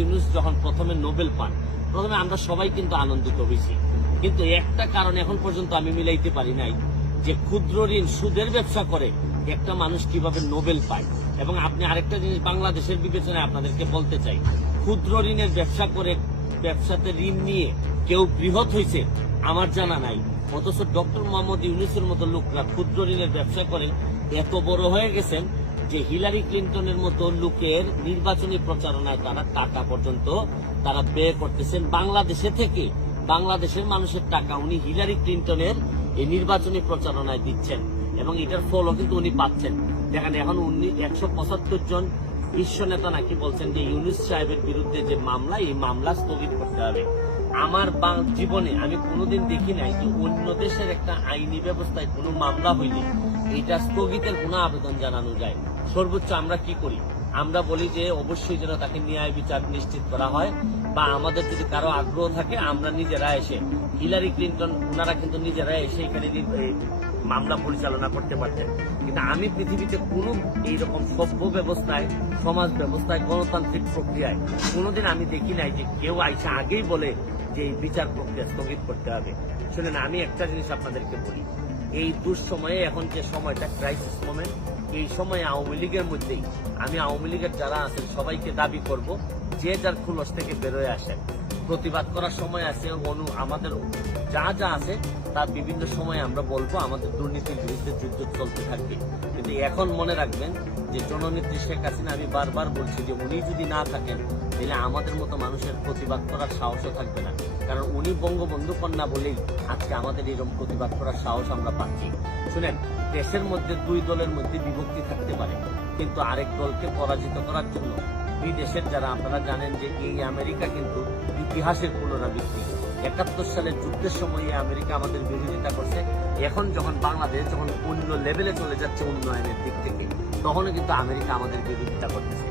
ইউনূস যখন প্রথমে নোবেল পান, প্রথমে আমরা সবাই কিন্তু আনন্দিত হয়েছি, কিন্তু একটা কারণ এখন পর্যন্ত আমি মিলাইতে পারি নাই যে ক্ষুদ্র ঋণ সুদের ব্যবসা করে একটা মানুষ কিভাবে নোবেল পায়। এবং আপনি আরেকটা জিনিস বাংলাদেশের বিবেচনায় আপনাদেরকে বলতে চাই, ক্ষুদ্র ঋণের ব্যবসা করে ব্যবসাতে ঋণ নিয়ে কেউ বৃহৎ হয়েছে আমার জানা নাই, অথচ ডক্টর মোহাম্মদ ইউনূসের মতো লোকরা ক্ষুদ্র ঋণের ব্যবসা করে এত বড় হয়ে গেছেন যে হিলারি ক্লিন্টনের মতো লোকের নির্বাচনী প্রচারণায় তারা টাকা পর্যন্ত তারা ব্যয় করতেছেন বাংলাদেশে থেকে। বাংলাদেশের মানুষের টাকা উনি হিলারি ক্লিন্টনের এই নির্বাচনী প্রচারণায় দিচ্ছেন এবং এটার ফলও কিন্তু উনি পাচ্ছেন। দেখেন এখন উনি 175 জন বিশ্ব নেতা নাকি বলছেন যে ইউনূস সাহেবের বিরুদ্ধে যে মামলা, এই মামলা স্থগিত করতে হবে। আমার জীবনে আমি কোনোদিন দেখি নাই যে অন্য দেশের একটা আইনি ব্যবস্থায় কোনো মামলা হইলে এটা স্থগিতের কোনো আবেদন জানানো যায়। সর্বোচ্চ আমরা কি করি, আমরা বলি যে অবশ্যই যেন তাকে ন্যায় বিচার নিশ্চিত করা হয়, বা আমাদের যদি কারো আগ্রহ থাকে আমরা নিজেরা এসে, হিলারি ক্লিন্টন ওনারা কিন্তু নিজেরা এসে এখানে মামলা পরিচালনা করতে পারতেন। কিন্তু আমি পৃথিবীতে কোনো এইরকম সভ্য ব্যবস্থায়, সমাজ ব্যবস্থায়, গণতান্ত্রিক প্রক্রিয়ায় কোনোদিন আমি দেখি নাই যে কেউ আইসা আগেই বলে যে এই বিচার প্রক্রিয়া স্থগিত করতে হবে। শুনেন, আমি একটা জিনিস আপনাদেরকে বলি, এই দুঃসময়ে এখন যে সময়টা ক্রাইসিস মোমেন্ট, এই সময়ে আওয়ামী লীগের মধ্যেই আমি আওয়ামী লীগের যারা আছেন সবাইকে দাবি করব যে যার খুলস থেকে বেরোয় আসেন। প্রতিবাদ করার সময় আছে, আমাদের যা যা আছে তার বিভিন্ন সময় আমরা বলবো, আমাদের দুর্নীতির বিরুদ্ধে যুদ্ধ চলতে থাকবে। কিন্তু এখন মনে রাখবেন যে জননেত্রী শেখ হাসিনা, আমি বারবার বলছি যে উনি যদি না থাকেন তাহলে আমাদের মতো মানুষের প্রতিবাদ করার সাহসও থাকবে না, কারণ উনি বঙ্গবন্ধু কন্যা বলেই আজকে আমাদের এরকম প্রতিবাদ করার সাহস আমরা পাচ্ছি। শুনেন, দেশের মধ্যে দুই দলের মধ্যে বিভক্তি থাকতে পারে, কিন্তু আরেক দলকে পরাজিত করার জন্য বিদেশের যারা, আপনারা জানেন যে এই আমেরিকা কিন্তু ইতিহাসের পুনরাবৃত্তি। 71 সালের যুদ্ধের সময় আমেরিকা আমাদের বিরোধিতা করছে, এখন যখন বাংলাদেশ যখন অন্য লেভেলে চলে যাচ্ছে উন্নয়নের দিক থেকে, তখনও কিন্তু আমেরিকা আমাদের বিরোধিতা করতেছে।